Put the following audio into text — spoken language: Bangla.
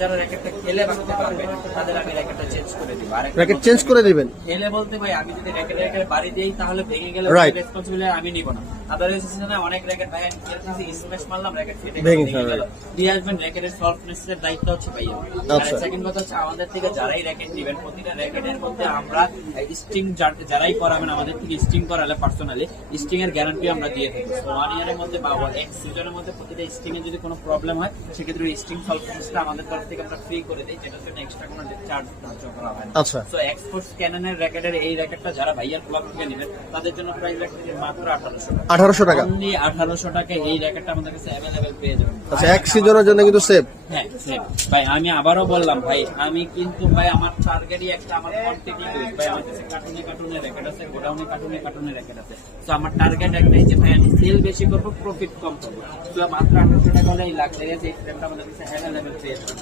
যারা র্যাকেটটা খেলে রাখতে পারবে তাদের আমি র্যাকেটটা চেঞ্জ করে দিব। র্যাকেট চেঞ্জ করে দিবেন? খেলে বলতে ভাই আমি যদি র্যাকেট বাড়ি দেই তাহলে ভেঙে গেলে রেসপন্সিবিলিটি আমি নিব না। আদারওয়াইজ না অনেক র্যাকেট ভাই আমি খেলতেছি স্ম্যাশ মারলাম র্যাকেট ভেঙে গেল। দিয়ে আসবেন র্যাকেটের সফটনেস এর দায়িত্ব হচ্ছে ভাইয়া। আর সেকেন্ড কথা হচ্ছে আমাদের থেকে যারাই র্যাকেট নেবেন প্রতিটা র্যাকেটের মধ্যে আমরা স্টিং যারাই করাবেন আমাদের থেকে স্টিং করালে পার্সোনালি স্টিং এর গ্যারান্টি আমরা দিয়ে থাকি। সো 1 ইয়ারের মধ্যে বা 1 সিজনের মধ্যে প্রতিটা স্টিং এ যদি কোনো প্রবলেম হয় সেক্ষেত্রে স্টিং সলভেন্সটা আমাদের তরফ থেকে আমরা ফ্রি করে দেই, যেটার জন্য এক্সট্রা কোনো চার্জ ধার্য করা হয় না। আচ্ছা। সো এক্সপোর্টস ক্যাননের র্যাকেটের এই র্যাকেটটা যারা ভাইয়ার ক্লাব থেকে নেবেন তাদের জন্য প্রাইস রাখতে মাত্র 1800 টাকা। অনলি 1800 টাকা এই র্যাকেটটা আমাদের কাছে अवेलेबल পেয়ে যাবেন। আচ্ছা, এক সিজনের জন্য কিন্তু সেভ। হ্যাঁ সেভ ভাই। আমি আবারও বললাম ভাই আমি কিন্তু ভাই আমার টার্গেটই একটা, আমার কোয়ান্টিটি ভাই আমার কাছে কার্টুনে র্যাকেট আছে, গোডাউনে কার্টুনে র্যাকেট আছে। তো আমার টার্গেট একটাই যে ভাই আমি সেল বেশি করব, প্রফিট কম করব। তো মাত্র 1800 টাকা হলে এই লাক্সারিয়াস এই ফ্রেমটা আমাদের কাছে अवेलेबल পেয়ে যাবেন।